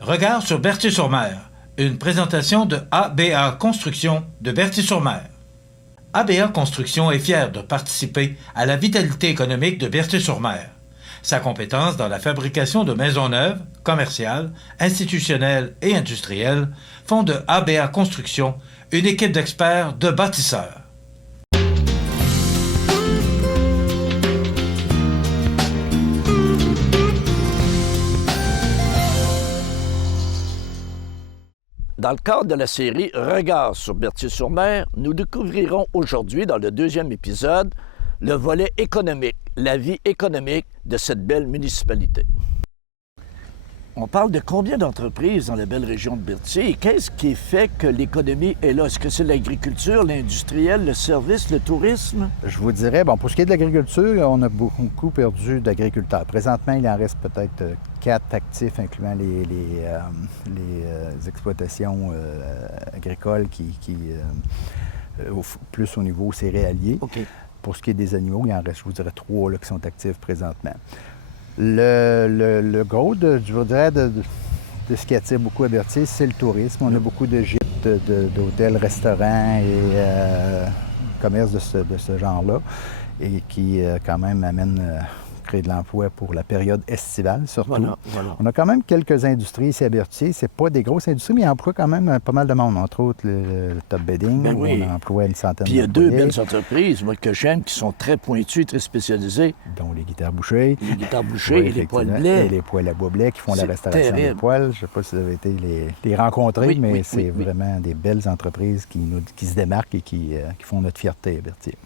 Regard sur Berthier-sur-Mer, une présentation de ABA Construction de Berthier-sur-Mer. ABA Construction est fière de participer à la vitalité économique de Berthier-sur-Mer. Sa compétence dans la fabrication de maisons neuves, commerciales, institutionnelles et industrielles font de ABA Construction une équipe d'experts de bâtisseurs. Dans le cadre de la série Regard sur Berthier-sur-Mer, nous découvrirons aujourd'hui, dans le deuxième épisode, le volet économique, la vie économique de cette belle municipalité. On parle de combien d'entreprises dans la belle région de Berthier et qu'est-ce qui fait que l'économie est là? Est-ce que c'est l'agriculture, l'industriel, le service, le tourisme? Je vous dirais, pour ce qui est de l'agriculture, on a beaucoup perdu d'agriculteurs. Présentement, il en reste peut-être 4 actifs, incluant les exploitations agricoles plus au niveau céréalier. OK. Pour ce qui est des animaux, il en reste, je vous dirais, 3 là, qui sont actifs présentement. Le gros, je vous dirais, de ce qui attire beaucoup à Berthier, c'est le tourisme. On a beaucoup de gîtes, d'hôtels, restaurants et commerces de ce genre-là et qui, quand même, amènent créer de l'emploi pour la période estivale, surtout. Voilà. On a quand même quelques industries ici à Berthier. C'est pas des grosses industries, mais ils emploient quand même pas mal de monde, entre autres le Top Bedding, où on emploie une centaine Puis il y a d'employés. 2 belles entreprises, moi, que j'aime, qui sont très pointues, très spécialisées. Dont les guitares bouchées. Les guitares bouchées Oui, et les poêles effectivement. blés. Et les poêles à bois blés qui font la C'est restauration terrible. des poêles. Je ne sais pas si vous avez été les rencontrer, Oui, mais oui, c'est oui. vraiment des belles entreprises qui se démarquent et qui font notre fierté à Berthier.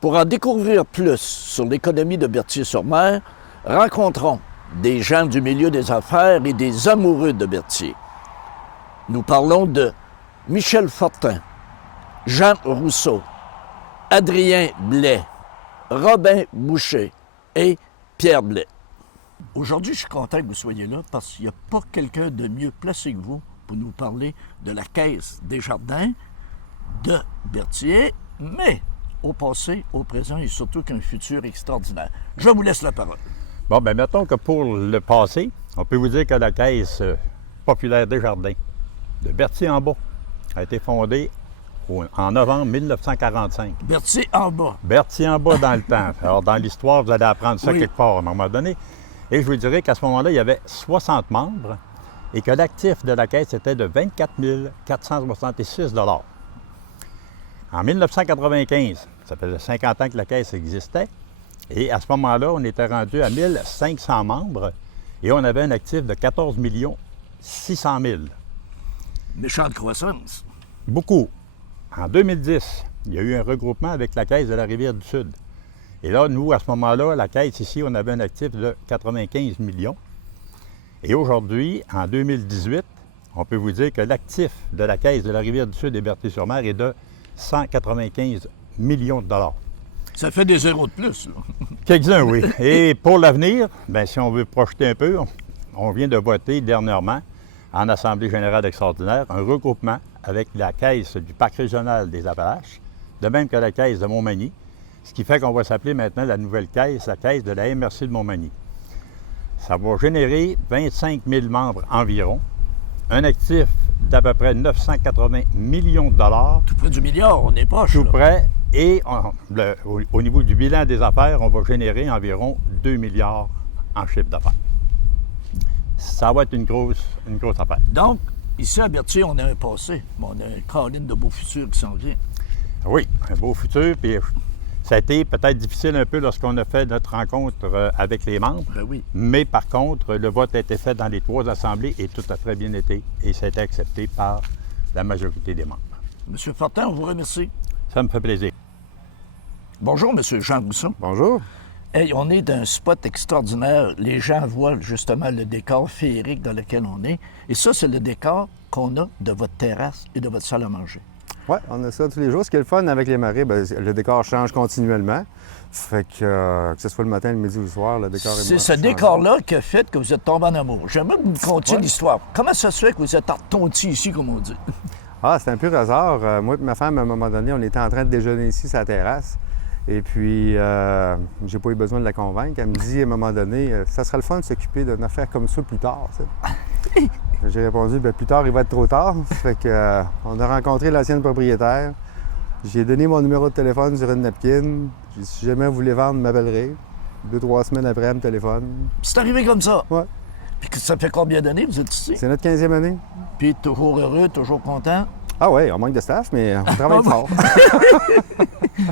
Pour en découvrir plus sur l'économie de Berthier-sur-Mer, rencontrons des gens du milieu des affaires et des amoureux de Berthier. Nous parlons de Michel Fortin, Jean Rousseau, Adrien Blais, Robin Boucher et Pierre Blais. Aujourd'hui, je suis content que vous soyez là parce qu'il n'y a pas quelqu'un de mieux placé que vous pour nous parler de la Caisse des Jardins de Berthier, mais au passé, au présent et surtout qu'un futur extraordinaire. Je vous laisse la parole. Bon, bien, mettons que pour le passé, on peut vous dire que la Caisse populaire des Jardins de Berthier-en-Bas a été fondée en novembre 1945. Berthier-en-Bas. Berthier-en-Bas dans le temps. Alors, dans l'histoire, vous allez apprendre ça quelque part à un moment donné. Et je vous dirais qu'à ce moment-là, il y avait 60 membres et que l'actif de la Caisse était de 24 466 $. En 1995, ça faisait 50 ans que la Caisse existait, et à ce moment-là, on était rendu à 1500 membres et on avait un actif de 14 600 000. Méchante croissance. Beaucoup. En 2010, il y a eu un regroupement avec la Caisse de la Rivière-du-Sud. Et là, nous, à ce moment-là, la Caisse ici, on avait un actif de 95 millions. Et aujourd'hui, en 2018, on peut vous dire que l'actif de la Caisse de la Rivière-du-Sud et Berthier-sur-Mer est de 195 millions de dollars. Ça fait des zéros de plus, là. Quelques-uns, oui. Et pour l'avenir, bien, si on veut projeter un peu, on vient de voter dernièrement en Assemblée générale extraordinaire un regroupement avec la Caisse du Parc régional des Appalaches, de même que la Caisse de Montmagny, ce qui fait qu'on va s'appeler maintenant la nouvelle Caisse, la Caisse de la MRC de Montmagny. Ça va générer 25 000 membres environ, un actif d'à peu près 980 millions de dollars. Tout près du milliard, on est proche. Tout là. près. Et au niveau du bilan des affaires, on va générer environ 2 milliards en chiffre d'affaires. Ça va être une grosse affaire. Donc, ici à Berthier, on a un passé, mais on a une colline de beau futur qui s'en vient. Oui, un beau futur. Puis ça a été peut-être difficile un peu lorsqu'on a fait notre rencontre avec les membres. Ben oui. Mais par contre, le vote a été fait dans les 3 assemblées et tout a très bien été. Et ça a été accepté par la majorité des membres. Monsieur Fortin, on vous remercie. Ça me fait plaisir. Bonjour, Monsieur Jean Rousseau. Bonjour. Hey, on est d'un spot extraordinaire. Les gens voient justement le décor féerique dans lequel on est. Et ça, c'est le décor qu'on a de votre terrasse et de votre salle à manger. Oui, on a ça tous les jours. Ce qui est le fun avec les marées, bien, le décor change continuellement. Fait que ce soit le matin, le midi ou le soir, le décor est C'est ce décor-là qui a fait que vous êtes tombé en amour. J'aimerais que vous me contiez l'histoire. Comment ça se fait que vous êtes artonti ici, comme on dit? Ah, c'est un pur hasard. Moi et ma femme, à un moment donné, on était en train de déjeuner ici, sur la terrasse. Et puis, j'ai pas eu besoin de la convaincre. Elle me dit, à un moment donné, ça serait le fun de s'occuper d'une affaire comme ça plus tard. Ça. J'ai répondu, bien, plus tard, il va être trop tard. Fait que, on a rencontré l'ancienne propriétaire. J'ai donné mon numéro de téléphone sur une napkin. J'ai dit, si jamais vous voulez vendre, m'appellerez. 2-3 semaines après, elle me téléphone. C'est arrivé comme ça. Ouais. Puis ça fait combien d'années que vous êtes ici? C'est notre 15e année. Puis toujours heureux, toujours content? Ah oui, on manque de staff, mais on travaille fort.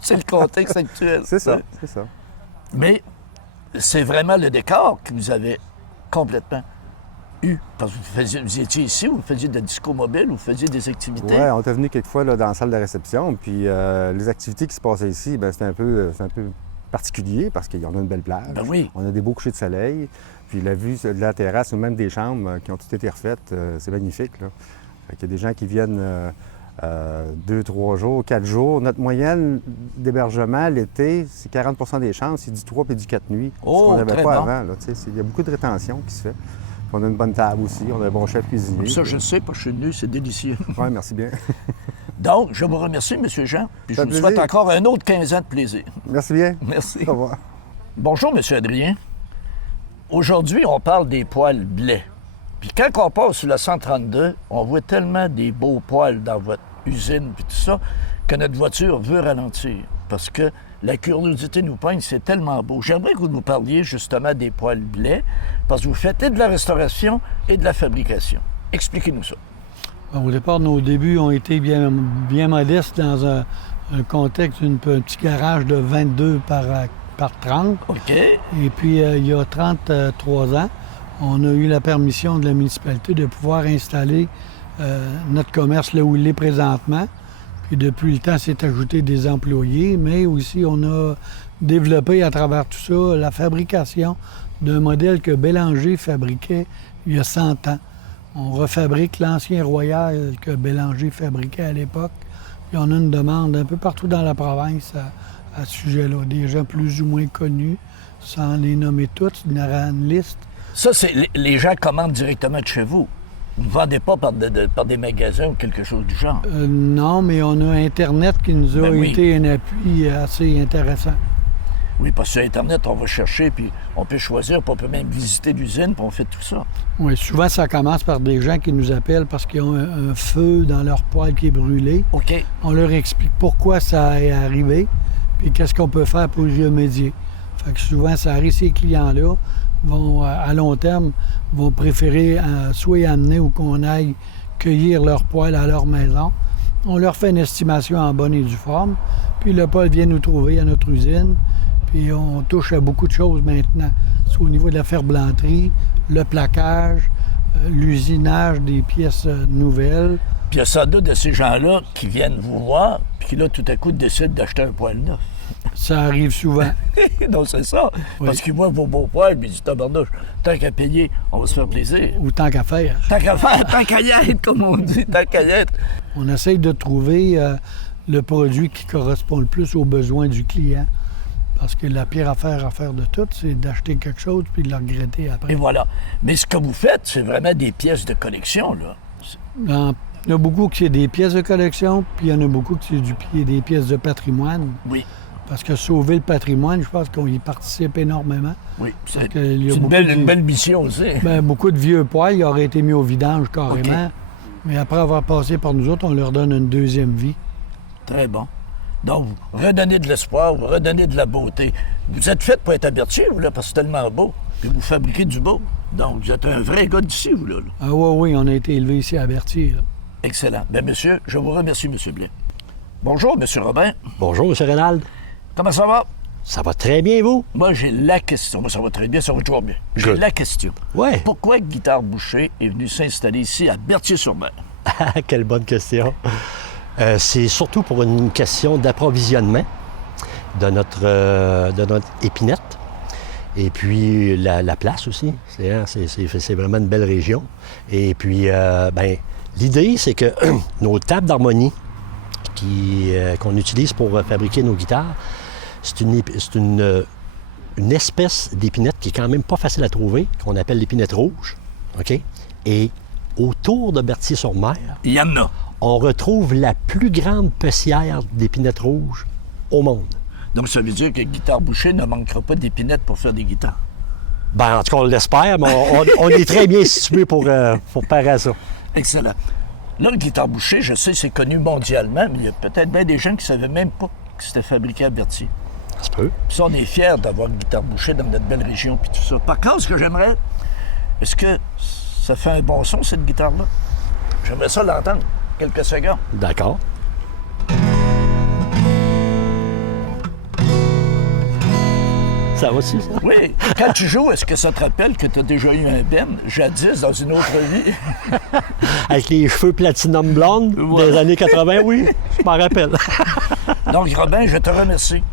C'est le contexte actuel. C'est ça, c'est ça. Mais c'est vraiment le décor que vous avez complètement eu. Parce que vous étiez ici, vous faisiez de la disco mobile, vous faisiez des activités. Oui, on était venu quelques fois là, dans la salle de réception, puis les activités qui se passaient ici, bien, c'est un peu particulier parce qu'il y en a une belle plage. Ben oui. On a des beaux couchers de soleil, puis la vue de la terrasse ou même des chambres qui ont toutes été refaites, c'est magnifique, là. Fait qu'il y a des gens qui viennent 2, 3 jours, 4 jours. Notre moyenne d'hébergement l'été, c'est 40 des chambres, c'est du 3 puis du 4 nuits. Oh, ce qu'on n'avait très pas bon. avant. Il y a beaucoup de rétention qui se fait. Puis on a une bonne table aussi, on a un bon chef cuisinier. Ça, je le sais, parce que je suis venu, c'est délicieux. Oui, merci bien. Donc, je vous remercie, M. Jean, puis je Ça vous fait souhaite plaisir. encore un autre 15 ans de plaisir. Merci bien. Merci. Au revoir. Bonjour, M. Adrien. Aujourd'hui, on parle des poêles blés. Puis quand on passe sur la 132, on voit tellement des beaux poêles dans votre usine puis tout ça, que notre voiture veut ralentir. Parce que la curiosité nous poigne, c'est tellement beau. J'aimerais que vous nous parliez justement des poêles blés, parce que vous faites et de la restauration et de la fabrication. Expliquez-nous ça. Au départ, nos débuts ont été bien modestes dans un contexte d'un petit garage de 22 par 30. OK. Et puis, il y a 33 ans, on a eu la permission de la municipalité de pouvoir installer notre commerce là où il est présentement. Puis depuis le temps, s'est ajouté des employés, mais aussi on a développé à travers tout ça la fabrication d'un modèle que Bélanger fabriquait il y a 100 ans. On refabrique l'ancien Royal que Bélanger fabriquait à l'époque. Puis on a une demande un peu partout dans la province à ce sujet-là. Des gens plus ou moins connus, sans les nommer tous, il y en aura une liste. Ça, c'est les gens commandent directement de chez vous. Vous ne vendez pas par des magasins ou quelque chose du genre. Non, mais on a Internet qui nous a Ben oui. été un appui assez intéressant. Oui, parce que sur Internet, on va chercher, puis on peut choisir, puis on peut même visiter l'usine, puis on fait tout ça. Oui, souvent, ça commence par des gens qui nous appellent parce qu'ils ont un feu dans leur poêle qui est brûlé. OK. On leur explique pourquoi ça est arrivé, puis qu'est-ce qu'on peut faire pour y remédier. Fait que souvent, ça arrive, ces clients-là vont, à long terme, vont préférer soit y amener ou qu'on aille cueillir leur poêle à leur maison. On leur fait une estimation en bonne et due forme, puis le poêle vient nous trouver à notre usine, puis on touche à beaucoup de choses maintenant. Soit au niveau de la ferblanterie, le plaquage, l'usinage des pièces nouvelles. Puis il y a sans doute de ces gens-là qui viennent vous voir, puis qui là, tout à coup, décident d'acheter un poêle neuf. Ça arrive souvent. Donc, c'est ça. Oui. Parce qu'ils voient vos beaux poêles, puis ils disent, tabarnouche, tant qu'à payer, on va se faire plaisir. Ou tant qu'à faire. Tant qu'à faire, tant qu'à y être, comme on dit, tant qu'à y être. On essaye de trouver le produit qui correspond le plus aux besoins du client. Parce que la pire affaire de tout, c'est d'acheter quelque chose puis de le regretter après. Et voilà. Mais ce que vous faites, c'est vraiment des pièces de collection, là. Il y en a beaucoup qui c'est des pièces de collection, puis il y en a beaucoup qui c'est des pièces de patrimoine. Oui. Parce que sauver le patrimoine, je pense qu'on y participe énormément. Oui. Parce C'est qu'il y a une beaucoup belle, une belle mission aussi. Ben, beaucoup de vieux poêles ils auraient été mis au vidange carrément. OK. Mais après avoir passé par nous autres, on leur donne une deuxième vie. Très bon. Donc, vous redonnez de l'espoir, vous redonnez de la beauté. Vous êtes fait pour être à Berthier, vous, là, parce que c'est tellement beau. Puis vous fabriquez du beau. Donc, vous êtes un vrai gars d'ici, vous, là. Ah oui, on a été élevés ici à Berthier. Là. Excellent. Bien, monsieur, je vous remercie, monsieur Blais. Bonjour, monsieur Robin. Bonjour, M. Rénald. Comment ça va? Ça va très bien, vous? Moi, j'ai la question. Moi, ça va très bien, ça va toujours bien. J'ai Good. la question. Ouais. Pourquoi Guitare Boucher est venu s'installer ici à Berthier-sur-Mer? Quelle bonne question. C'est surtout pour une question d'approvisionnement de notre épinette. Et puis la place aussi. C'est vraiment une belle région. Et puis, l'idée, c'est que nos tables d'harmonie qu'on utilise pour fabriquer nos guitares, c'est une espèce d'épinette qui est quand même pas facile à trouver, qu'on appelle l'épinette rouge. OK? Et autour de Berthier-sur-Mer, Il y en a. on retrouve la plus grande pessière d'épinette rouge au monde. Donc, ça veut dire que Guitare Boucher ne manquera pas d'épinettes pour faire des guitares. Ben, en tout cas, on l'espère, mais on est très bien situé pour parer à ça. Excellent. Là, le guitare bouchée, je sais, c'est connu mondialement, mais il y a peut-être bien des gens qui ne savaient même pas que c'était fabriqué à Berthier. Ça se peut. Puis ça, on est fiers d'avoir une guitare bouchée dans notre belle région, puis tout ça. Par contre, ce que j'aimerais, est-ce que ça fait un bon son, cette guitare-là? J'aimerais ça l'entendre. Quelques secondes. D'accord. Ça va aussi, ça? Oui. Quand tu joues, est-ce que ça te rappelle que tu as déjà eu un Ben, jadis, dans une autre vie? Avec les cheveux platinum blonde des années 80, oui, je m'en rappelle. Donc, Robin, je te remercie.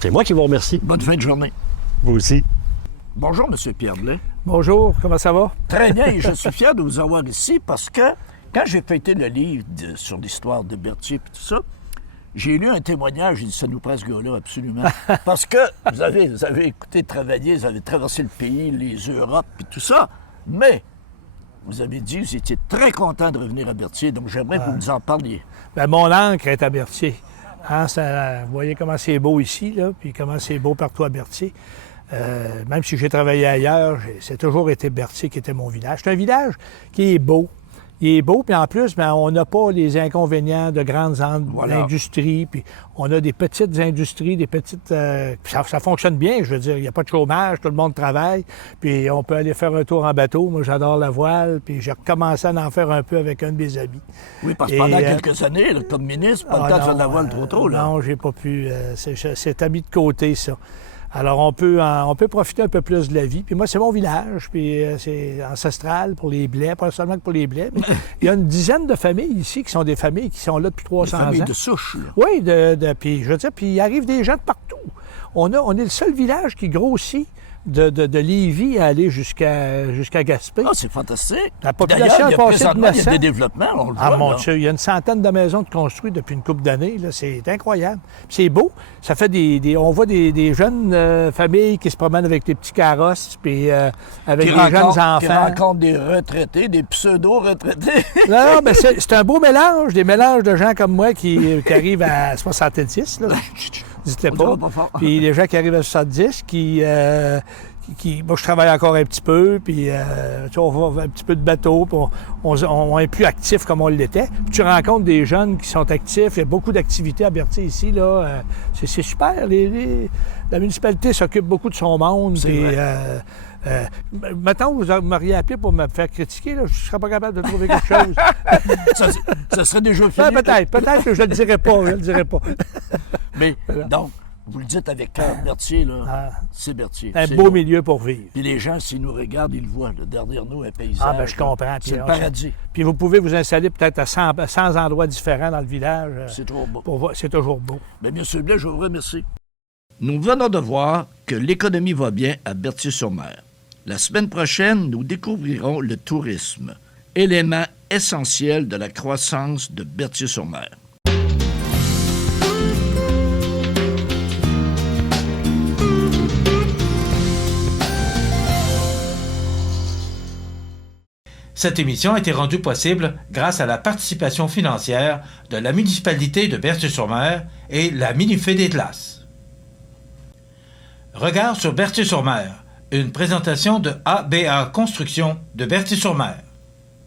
C'est moi qui vous remercie. Bonne fin de journée. Vous aussi. Bonjour, M. Pierre Blais. Bonjour, comment ça va? Très bien, et je suis fier de vous avoir ici parce que quand j'ai feuilleté le livre sur l'histoire de Berthier et tout ça, j'ai lu un témoignage, j'ai dit, ça nous prend ce gars-là, absolument. Parce que vous avez écouté travailler, vous avez traversé le pays, les Europes et tout ça, mais vous avez dit que vous étiez très content de revenir à Berthier, donc j'aimerais que vous nous en parliez. Bien, mon ancre est à Berthier. Hein, vous voyez comment c'est beau ici, là, puis comment c'est beau partout à Berthier. Même si j'ai travaillé ailleurs, c'est toujours été Berthier qui était mon village. C'est un village qui est beau. Il est beau, puis en plus, bien, on n'a pas les inconvénients de grandes industries, puis on a des petites industries, des petites... ça fonctionne bien, je veux dire, il n'y a pas de chômage, tout le monde travaille, puis on peut aller faire un tour en bateau. Moi, j'adore la voile, puis j'ai recommencé à en faire un peu avec un de mes amis. Oui, parce que pendant quelques années, là, comme ministre, pas le temps de faire de la voile trop tôt, là. Non, j'ai pas pu. C'est mis de côté, ça. Alors, on peut profiter un peu plus de la vie. Puis moi, c'est mon village, puis c'est ancestral pour les blés, pas seulement que pour les blés. Mais il y a une dizaine de familles ici qui sont des familles qui sont là depuis 300 ans. Des familles de souche, là. Oui, puis je veux dire, puis il arrive des gens de partout. On est le seul village qui grossit de Lévis à aller jusqu'à Gaspé. Ah, c'est fantastique. La population a passé de 900. Il y a des développements, on le voit. Ah, mon Dieu, il y a une centaine de maisons de construites depuis une couple d'années. Là, c'est incroyable. Puis c'est beau. Ça fait on voit des jeunes familles qui se promènent avec des petits carrosses, puis avec des jeunes enfants. Qui rencontrent des retraités, des pseudo-retraités. Non, mais c'est un beau mélange. Des mélanges de gens comme moi qui arrivent à 70, là. N'hésitez pas. Puis les gens qui arrivent à 70, moi, je travaille encore un petit peu, puis on va un petit peu de bateau, puis on est plus actif comme on l'était. Puis tu rencontres des jeunes qui sont actifs, il y a beaucoup d'activités à Berthier ici, là. C'est super. La municipalité s'occupe beaucoup de son monde. Maintenant, vous m'auriez appelé pour me faire critiquer, là, je ne serais pas capable de trouver quelque chose. ça serait déjà fini. Peut-être que je ne le dirais pas. Mais, donc, vous le dites avec cœur, Berthier, là, c'est Berthier. Un beau milieu pour vivre. Puis les gens, s'ils nous regardent, ils le voient, là, derrière nous, un paysage. Ah, bien, je comprends. C'est le paradis. Puis vous pouvez vous installer peut-être à 100 endroits différents dans le village. C'est trop beau. C'est toujours beau. Bien, M. Blais, je vous remercie. Nous venons de voir que l'économie va bien à Berthier-sur-Mer. La semaine prochaine, nous découvrirons le tourisme, élément essentiel de la croissance de Berthier-sur-Mer. Cette émission a été rendue possible grâce à la participation financière de la municipalité de Berthier-sur-Mer et la Minufé des Glaces. Regard sur Berthier-sur-Mer, une présentation de ABA Construction de Berthier-sur-Mer.